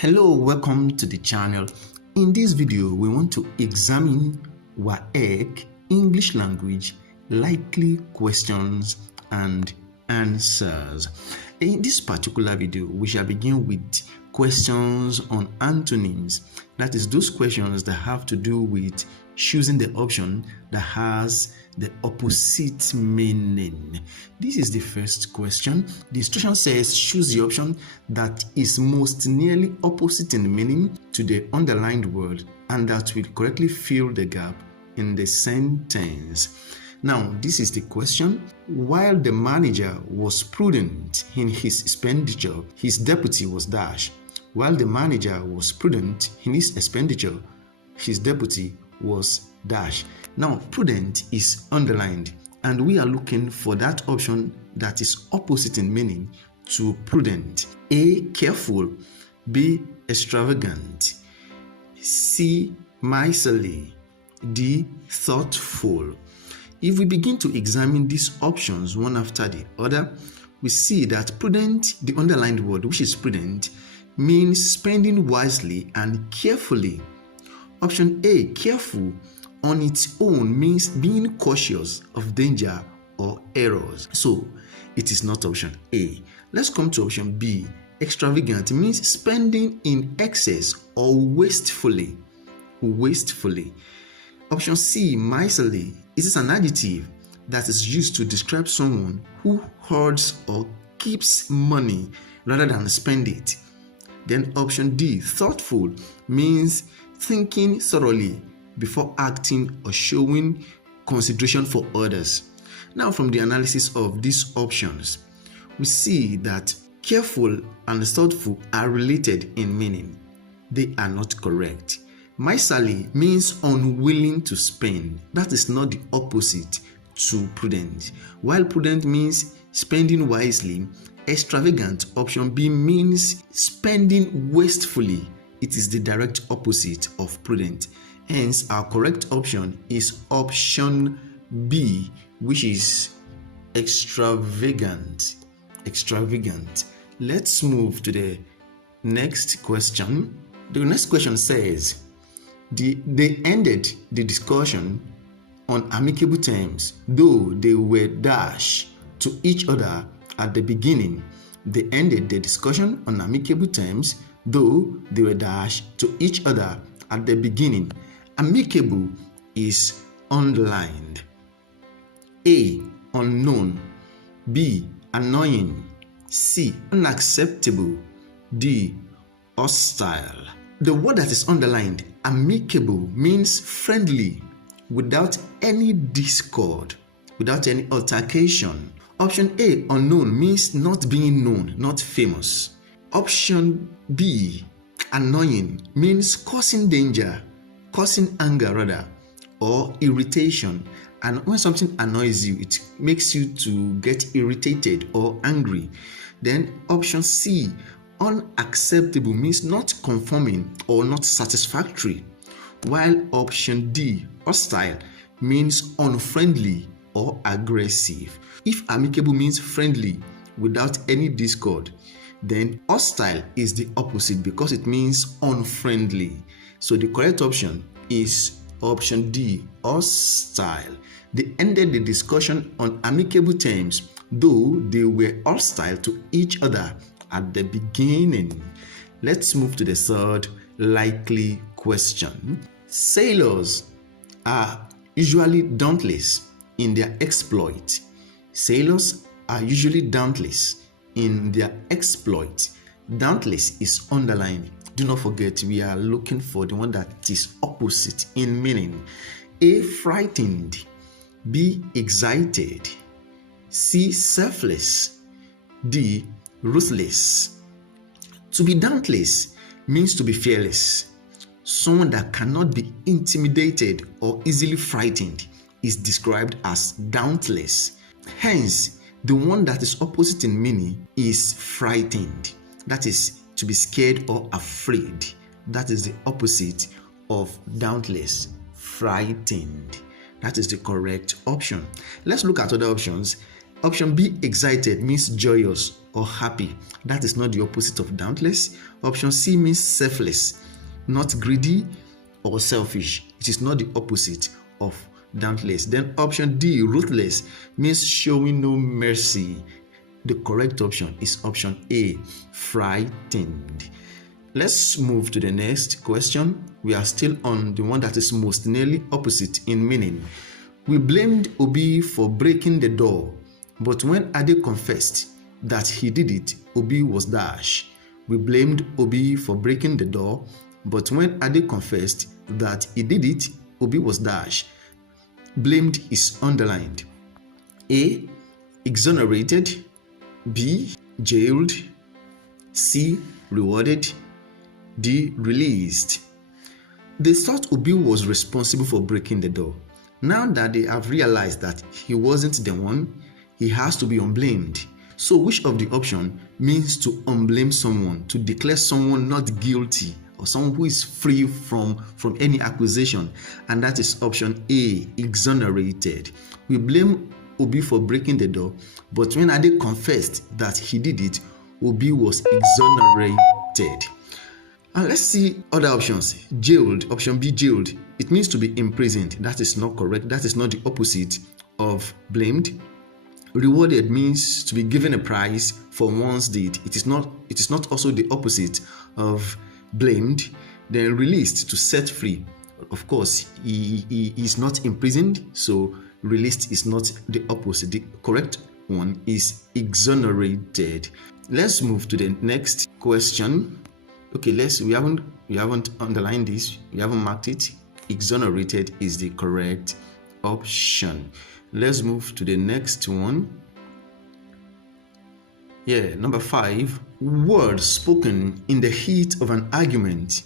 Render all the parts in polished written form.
Hello, welcome to the channel. In this video, we want to examine WAEC English language likely questions and answers. In this particular video, we shall begin with questions on antonyms. That is, those questions that have to do with choosing the option that has the opposite meaning. This is the first question. The instruction says choose the option that is most nearly opposite in meaning to the underlined word and that will correctly fill the gap in the sentence. Now, this is the question. While the manager was prudent in his expenditure, his deputy was dash. While the manager was prudent in his expenditure, his deputy was dash. Now, prudent is underlined, and we are looking for that option that is opposite in meaning to prudent. A, careful. B, extravagant. C, miserly. D, thoughtful. If we begin to examine these options one after the other, we see that prudent, the underlined word, which is prudent, means spending wisely and carefully. Option A, careful, on its own means being cautious of danger or errors. So, it is not option A. Let's come to option B. Extravagant means spending in excess or wastefully. Wastefully. Option C, miserly. It is an adjective that is used to describe someone who hoards or keeps money rather than spend it. Then option D, thoughtful, means thinking thoroughly before acting or showing consideration for others. Now, from the analysis of these options, we see that careful and thoughtful are related in meaning. They are not correct. Miserly means unwilling to spend. That is not the opposite to prudent. While prudent means spending wisely, extravagant, option B, means spending wastefully. It is the direct opposite of prudent. Hence, our correct option is option B, which is extravagant. Extravagant. Let's move to the next question. The next question says, they ended the discussion on amicable terms, though they were dash to each other at the beginning. They ended the discussion on amicable terms, though they were dash to each other at the beginning. Amicable is underlined. A, unknown. B, annoying. C, unacceptable. D, hostile. The word that is underlined, amicable, means friendly, without any discord, without any altercation. Option A, unknown, means not being known, not famous. Option B, annoying, means causing danger, causing anger rather, or irritation. And when something annoys you, it makes you to get irritated or angry. Then option C, unacceptable, means not conforming or not satisfactory. While option D, hostile, means unfriendly or aggressive. If amicable means friendly without any discord, then hostile is the opposite because it means unfriendly. So the correct option is option D, hostile. They ended the discussion on amicable terms, though they were hostile to each other at the beginning. Let's move to the third likely question. Sailors are usually dauntless in their exploit. Sailors are usually dauntless in their exploit. Dauntless is underlined. Do not forget, we are looking for the one that is opposite in meaning. A, frightened. B, excited. C, selfless. D, ruthless. To be dauntless means to be fearless. Someone that cannot be intimidated or easily frightened is described as dauntless. Hence, the one that is opposite in meaning is frightened. That is to be scared or afraid. That is the opposite of dauntless, frightened. That is the correct option. Let's look at other options. Option B, excited, means joyous or happy. That is not the opposite of dauntless. Option C means selfless, not greedy or selfish. It is not the opposite of dauntless. Then option D, ruthless, means showing no mercy. The correct option is option A, frightened. Let's move to the next question. We are still on the one that is most nearly opposite in meaning. We blamed Obi for breaking the door, but when Ade confessed that he did it, Obi was dash. We blamed Obi for breaking the door, but when Ade confessed that he did it, Obi was dash. Blamed is underlined. A, exonerated. B, jailed. C, rewarded. D, released. They thought Obi was responsible for breaking the door. Now that they have realized that he wasn't the one, he has to be unblamed. So which of the option means to unblame someone, to declare someone not guilty, or someone who is free from any accusation? And that is option A, exonerated. We blame Obi for breaking the door, but when Ade confessed that he did it, Obi was exonerated. And let's see other options. Jailed, option B, jailed. It means to be imprisoned. That is not correct. That is not the opposite of blamed. Rewarded means to be given a prize for one's deed. It is not also the opposite of blamed. Then released, to set free. Of course, he is not imprisoned, so released is not the opposite. The correct one is exonerated. Let's move to the next question. Okay, we haven't underlined this, we haven't marked it. Exonerated is the correct option. Let's move to the next one. Yeah, number 5. Words spoken in the heat of an argument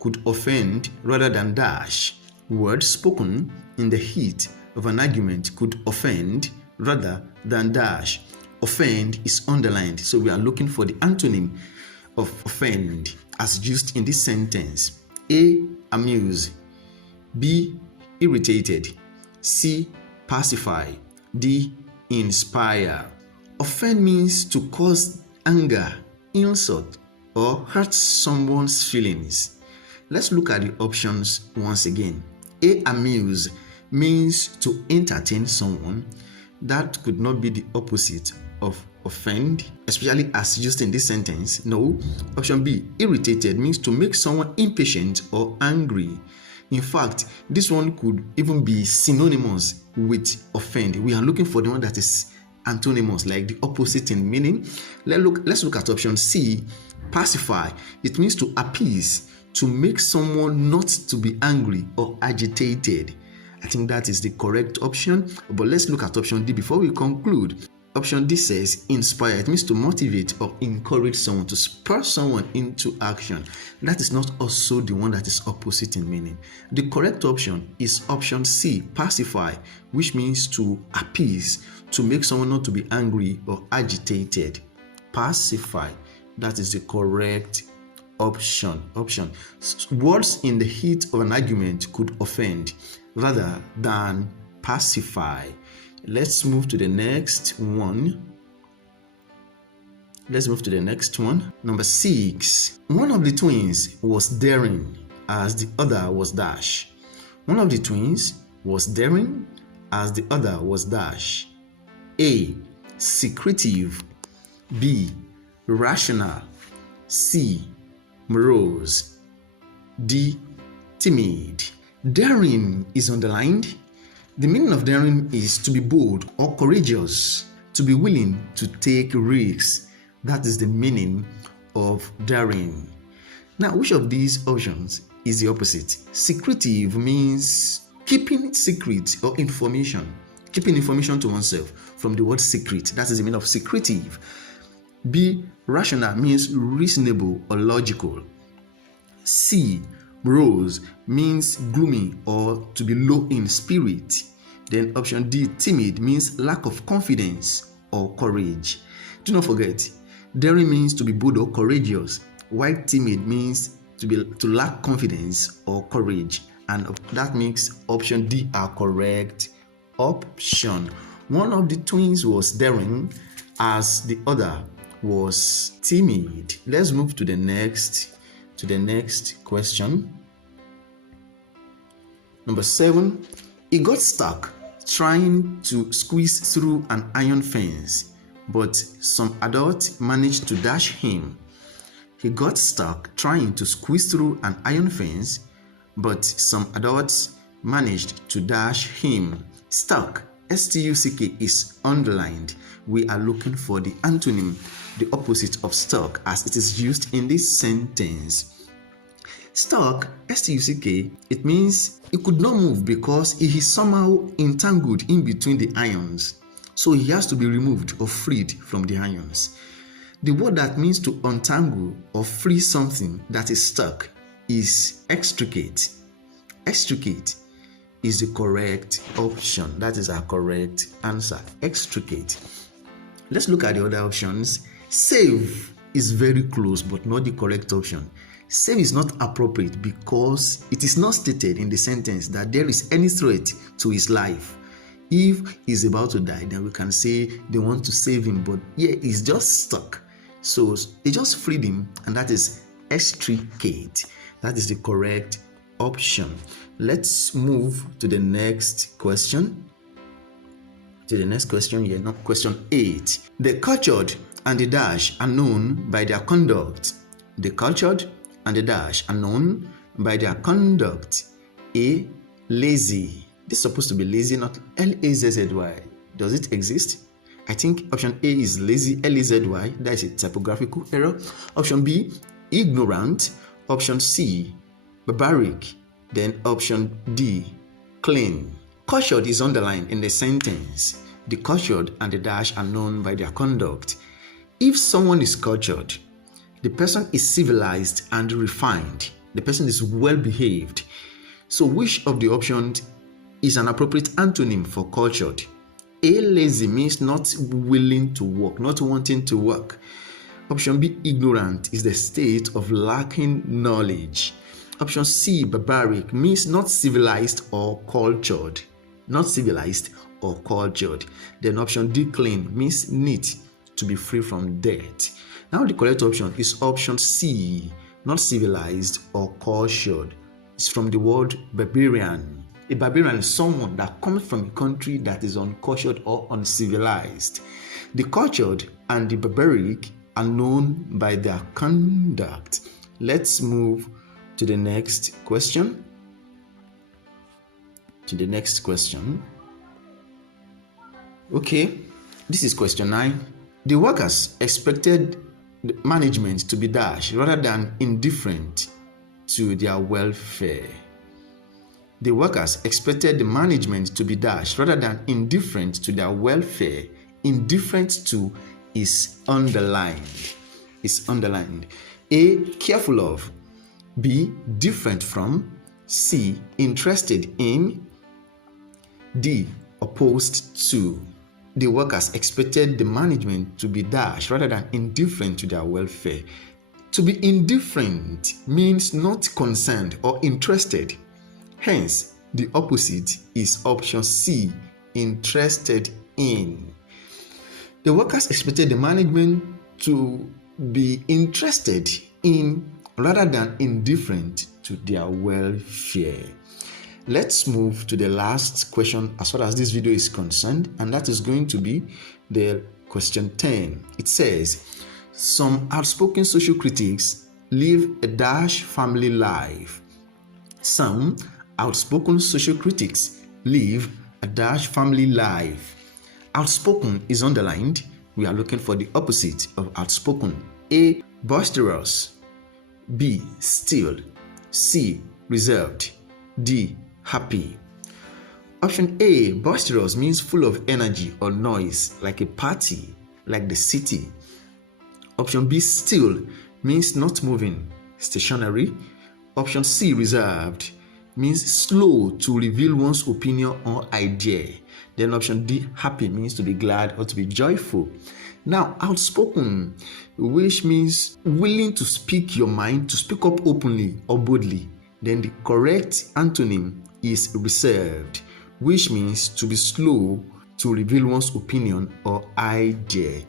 could offend rather than dash. Words spoken in the heat of an argument could offend rather than dash. Offend is underlined, so we are looking for the antonym of offend as used in this sentence. A, amuse. B, irritated. C, pacify. D, inspire. Offend means to cause anger, insult, or hurt someone's feelings. Let's look at the options once again. A, amuse means to entertain someone. That could not be the opposite of offend, especially as used in this sentence. No. Option B, irritated, means to make someone impatient or angry. In fact, this one could even be synonymous with offend. We are looking for the one that is antonymous, like the opposite in meaning. Let's look at option C, pacify. It means to appease, to make someone not to be angry or agitated. I think that is the correct option, but let's look at option D before we conclude. Option D says inspire. It means to motivate or encourage someone, to spur someone into action. That is not also the one that is opposite in meaning. The correct option is option C, pacify, which means to appease, to make someone not to be angry or agitated. Pacify. That is the correct option. Words in the heat of an argument could offend rather than pacify. Let's move to the next one. Number 6. One of the twins was daring as the other was dash. One of the twins was daring as the other was dash. A, secretive. B, rational. C, morose. D, timid. Daring is underlined. The meaning of daring is to be bold or courageous, to be willing to take risks. That is the meaning of daring. Now, which of these options is the opposite? Secretive means keeping secret or information, keeping information to oneself, from the word secret. That is the meaning of secretive. B, rational means reasonable or logical. C, morose means gloomy or to be low in spirit. Then option D, timid, means lack of confidence or courage. Do not forget, daring means to be bold or courageous, while timid means to lack confidence or courage. And that makes option D a correct option. One of the twins was daring as the other was timid. Let's move to the next question. Number 7, he got stuck trying to squeeze through an iron fence, but some adults managed to dash him. He got stuck trying to squeeze through an iron fence, but some adults managed to dash him. Stuck, S-T-U-C-K, is underlined. We are looking for the antonym, the opposite of stuck, as it is used in this sentence. Stuck, S-T-U-C-K, it means he could not move because he is somehow entangled in between the irons. So he has to be removed or freed from the irons. The word that means to untangle or free something that is stuck is extricate. Extricate is the correct option. That is our correct answer. Extricate. Let's look at the other options. Save is very close but not the correct option. Save is not appropriate because it is not stated in the sentence that there is any threat to his life. If he's about to die, then we can say they want to save him, but yeah, he's just stuck. So they just freed him, and that is extricate. That is the correct option. Let's move to the next question. Question 8. The cultured and the dash are known by their conduct. The cultured and the dash are known by their conduct. A, lazy. This is supposed to be lazy, not L-A-Z-Z-Y. Does it exist? I think option A is lazy, L-A-Z-Y. That is a typographical error. Option B, ignorant. Option C, barbaric. Then option D, clean. Cultured is underlined in the sentence. The cultured and the dash are known by their conduct. If someone is cultured, the person is civilized and refined. The person is well behaved. So which of the options is an appropriate antonym for cultured? A, lazy, means not willing to work, not wanting to work. Option B, ignorant, is the state of lacking knowledge. Option C, barbaric, means not civilized or cultured. Not civilized or cultured. Then option D, clean, means neat, to be free from dirt. Now the correct option is option C, not civilized or cultured. It's from the word barbarian. A barbarian is someone that comes from a country that is uncultured or uncivilized. The cultured and the barbaric are known by their conduct. Let's move to the next question. Okay, this is question 9. The workers expected the management to be dash rather than indifferent to their welfare. The workers expected the management to be dash rather than indifferent to their welfare. Indifferent to is underlined. A, careful of. B, different from. C, interested in. D, opposed to. The workers expected the management to be dash rather than indifferent to their welfare. To be indifferent means not concerned or interested. Hence, the opposite is option C, interested in. The workers expected the management to be interested in rather than indifferent to their welfare. Let's move to the last question as far as this video is concerned, and that is going to be the question 10. It says, some outspoken social critics live a dash family life. Some outspoken social critics live a dash family life. Outspoken is underlined. We are looking for the opposite of outspoken. A, boisterous. B, still. C, reserved. D, happy. Option A, boisterous, means full of energy or noise, like a party, like the city. Option B, still, means not moving, stationary. Option C, reserved, means slow to reveal one's opinion or idea. Then option D, happy, means to be glad or to be joyful. Now, outspoken, which means willing to speak your mind, to speak up openly or boldly. Then the correct antonym is reserved, which means to be slow to reveal one's opinion or idea.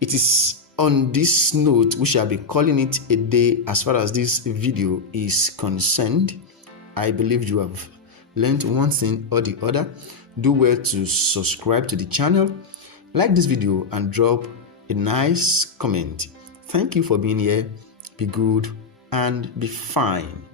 It is on this note, we shall be calling it a day as far as this video is concerned. I believe you have learned one thing or the other. Do well to subscribe to the channel, like this video, and drop a nice comment. Thank you for being here. Be good and be fine.